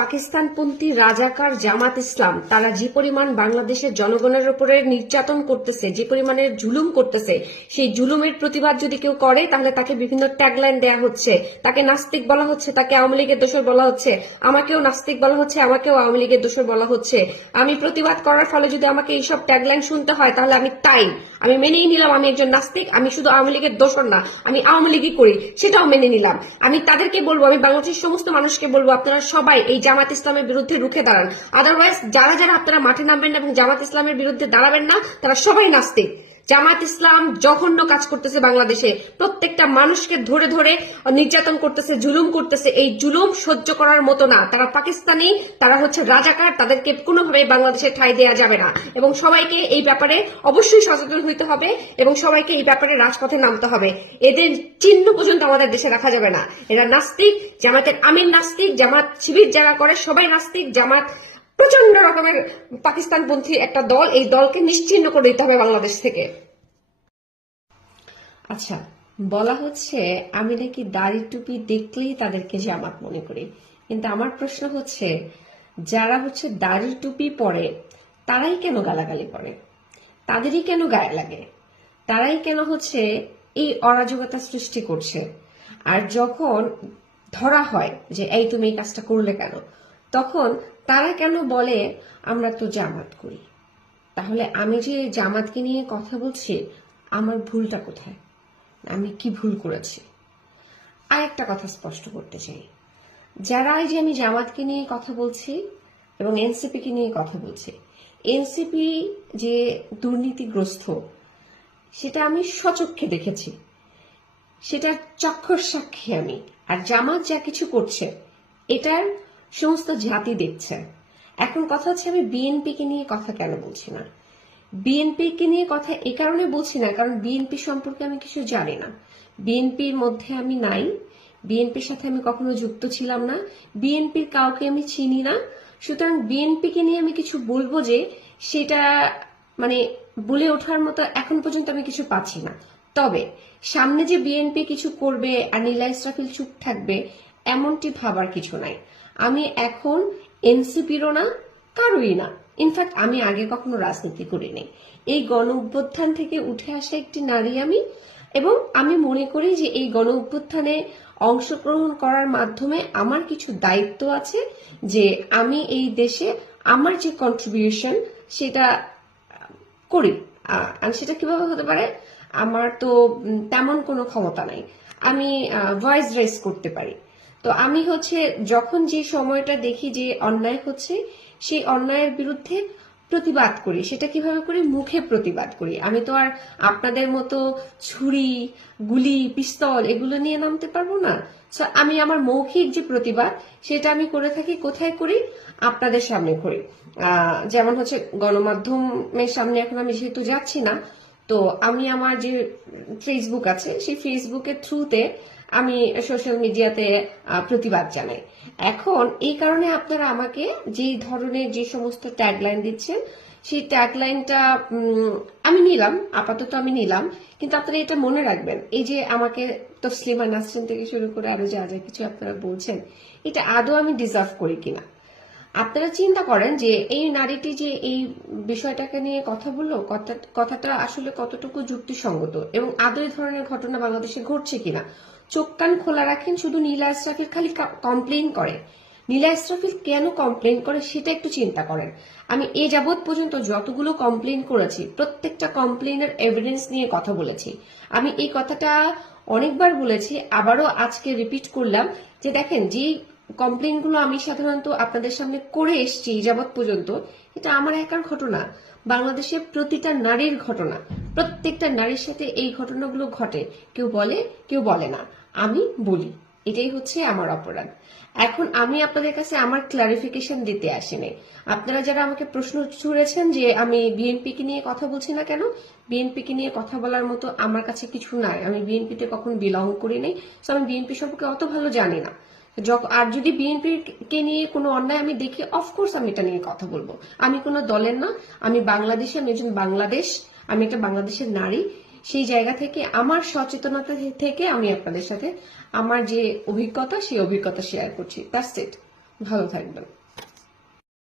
পাকিস্তানপন্থী রাজাকার জামাত ইসলাম তারা যে পরিমাণ বাংলাদেশের জনগণের উপরে নির্যাতন করতেছে, যে পরিমাণে জুলুম করতেছে, সেই জুলুমের প্রতিবাদ যদি কেউ করে তাহলে তাকে বিভিন্ন ট্যাগলাইন দেয়া হচ্ছে, তাকে নাস্তিক বলা হচ্ছে, তাকে আওয়ামী লীগের দোসর বলা হচ্ছে, আমাকেও নাস্তিক বলা হচ্ছে, আমাকেও আওয়ামী লীগের দোসর বলা হচ্ছে। আমি প্রতিবাদ করার ফলে যদি আমাকে এইসব ট্যাগলাইন শুনতে হয় তাহলে আমি মেনেই নিলাম আমি একজন নাস্তিক, আমি শুধু আওয়ামী লীগের দোসর না, আমি আওয়ামী লীগই করি, সেটাও মেনে নিলাম। আমি তাদেরকে বলবো, আমি বাংলাদেশের সমস্ত মানুষকে বলবো, আপনারা সবাই এই জামাত ইসলামের বিরুদ্ধে রুখে দাঁড়ান। আদারওয়াইজ যারা যারা আপনারা মাঠে নামবেন না এবং জামাত ইসলামের বিরুদ্ধে দাঁড়াবেন না, তারা সবাই নাস্তিক। জামাত ইসলাম জঘন্য কাজ করতেছে বাংলাদেশে, প্রত্যেকটা মানুষকে ধরে ধরে নির্যাতন করতেছে, জুলুম করতেছে। এই জুলুম সহ্য করার মতো না। তারা পাকিস্তানি, তারা হচ্ছে রাজাকার, তাদেরকে কোনোভাবে বাংলাদেশে ঠাঁই দেওয়া যাবে না এবং সবাইকে এই ব্যাপারে অবশ্যই সচেতন হইতে হবে এবং সবাইকে এই ব্যাপারে রাজপথে নামতে হবে। এদের চিহ্ন পর্যন্ত আমাদের দেশে রাখা যাবে না। এরা নাস্তিক, জামাতের আমির নাস্তিক, জামাত শিবির যারা করে সবাই নাস্তিক, জামাত প্রচন্ড রকমের পাকিস্তানপন্থী একটা দল। এই দলকে নিশ্চিহ্ন করে দিতে হবে বাংলাদেশ থেকে। আচ্ছা, বলা হচ্ছে আমি নাকি দাড়ি টুপি দেখলেই তাদেরকে জামাত মনে করি, কিন্তু আমার প্রশ্ন হচ্ছে যারা হচ্ছে দাড়ি টুপি পরে তারাই কেন গালাগালি করে, তাদেরই কেন গায়ে লাগে, তারাই কেন হচ্ছে এই অরাজকতা সৃষ্টি করছে। আর যখন ধরা হয় যে এই তুমি এই কাজটা করলে কেন, তখন তারা কেন বলে আমরা তো জামাত করি। তাহলে আমি যে জামাতকে নিয়ে কথা বলছি, আমার ভুলটা কোথায়, আমি কি ভুল করেছি? আর একটা কথা স্পষ্ট করতে চাই, যারা এই যে আমি জামাতকে নিয়ে কথা বলছি এবং এনসিপি কে নিয়ে কথা বলছি, এনসিপি যে দুর্নীতিগ্রস্ত সেটা আমি স্বচক্ষে দেখেছি, সেটার চক্ষুর সাক্ষী আমি। আর জামাত যা কিছু করছে এটার সমস্ত জাতি দেখছে। এখন কথা হচ্ছে আমি বিএনপি কে নিয়ে কথা কেন বলছি না। বিএনপি কে নিয়ে কথা এই কারণে বলছি না কারণ বিএনপি সম্পর্কে আমি কিছু জানি না, বিএনপির মধ্যে আমি নাই, বিএনপির সাথে আমি কখনো যুক্ত ছিলাম না, বিএনপির কাউকে আমি চিনি না। সুতরাং বিএনপি কে নিয়ে আমি কিছু বলবো যে সেটা মানে বলে ওঠার মতো এখন পর্যন্ত আমি কিছু পাচ্ছি না। তবে সামনে যে বিএনপি কিছু করবে আর নীলা ইসরাফিল চুপ থাকবে এমনটি ভাবার কিছু নাই। আমি এখন এনসিপিরও না, কারোই না। ইনফ্যাক্ট আমি আগে কখনো রাজনীতি করিনি। এই গণ অভ্যুত্থান থেকে উঠে আসা একটি নারী আমি, এবং আমি মনে করি যে এই গণ অভ্যুত্থানে অংশগ্রহণ করার মাধ্যমে আমার কিছু দায়িত্ব আছে যে আমি এই দেশে আমার যে কন্ট্রিবিউশন সেটা করি। আর সেটা কিভাবে হতে পারে, আমার তো তেমন কোনো ক্ষমতা নাই, আমি ভয়েস রেজ করতে পারি। তো আমি হচ্ছে যখন যে সময়টা দেখি যে অন্যায় হচ্ছে সেই অন্যায়ের বিরুদ্ধে প্রতিবাদ করি। সেটা কিভাবে করি, মুখে প্রতিবাদ করি। আমি তো আর আপনাদের মতো ছুরি, গুলি, পিস্তল এগুলো নিয়ে নামতে পারবো না। সো আমি আমার মৌখিক যে প্রতিবাদ সেটা আমি করে থাকি। কোথায় করি, আপনাদের সামনে করি। যেমন হচ্ছে গণমাধ্যমের সামনে এখন আমি যেহেতু যাচ্ছি না, তো আমি আমার যে ফেসবুক আছে সেই ফেসবুকের থ্রুতে আমি সোশ্যাল মিডিয়াতে প্রতিবাদ জানাই। এখন এই কারণে আপনারা আমাকে যেই ধরনের যে সমস্ত ট্যাগলাইন দিচ্ছেন সেই ট্যাগলাইনটা আমি নিলাম, আপাতত আমি নিলাম। কিন্তু আপনারা এটা মনে রাখবেন, এই যে আমাকে তসলিমা নাসরিন থেকে শুরু করে আরো যা যা কিছু আপনারা বলছেন, এটা আদৌ আমি ডিজার্ভ করি কিনা। আপনারা চিন্তা করেন যে এই নারীটি যে এই বিষয়টাকে নিয়ে কথা বললো, কথাটা আসলে কতটুকু যুক্তিসঙ্গত এবং আদৌ এই ধরনের ঘটনা বাংলাদেশে ঘটছে কিনা। চোখ কান খোলা রাখেন। শুধু নীলা ইসরাফিল খালি কমপ্লেইন করে, নীলা ইসরাফিল কেন কমপ্লেইন করে সেটা একটু চিন্তা করেন। আমি এ যাবৎ পর্যন্ত যতগুলো কমপ্লেইন করেছি প্রত্যেকটা কমপ্লেইনের এভিডেন্স নিয়ে কথা বলেছি। আমি এই কথাটা অনেকবার বলেছি, আবারও আজকে রিপিট করলাম যে দেখেন যে কমপ্লেইনগুলো আমি সাধারণত আপনাদের সামনে করে এসেছি যাবৎ পর্যন্ত, এটা আমার একার ঘটনা, বাংলাদেশের প্রতিটা নারীর ঘটনা। প্রত্যেকটা নারীর সাথে এই ঘটনাগুলো ঘটে, কেউ বলে কেউ বলে না, আমি বলি, এটাই হচ্ছে আমার অপরাধ। এখন আমি আপনাদের কাছে আমার ক্লারিফিকেশন দিতে আসিনি। আপনারা যারা আমাকে প্রশ্ন ছুড়েছেন যে আমি বিএনপি কে নিয়ে কথা বলছি না কেন, বিএনপি কে নিয়ে কথা বলার মতো আমার কাছে কিছু নাই। আমি বিএনপিতে কখনো বিলং করি নাই, তো আমি বিএনপি সম্পর্কে অত ভালো জানি না। আর যদি বিএনপি কে নিয়ে কোনো অন্যায় আমি দেখি, অফকোর্স আমি এটা নিয়ে কথা বলবো। আমি কোনো দলের না, আমি বাংলাদেশে, আমি একজন বাংলাদেশ, আমি একটা বাংলাদেশের নারী। সেই জায়গা থেকে আমার সচেতনতা থেকে আমি আপনাদের সাথে আমার যে অভিজ্ঞতা সেই অভিজ্ঞতা শেয়ার করছি। That's it. ভালো থাকবেন।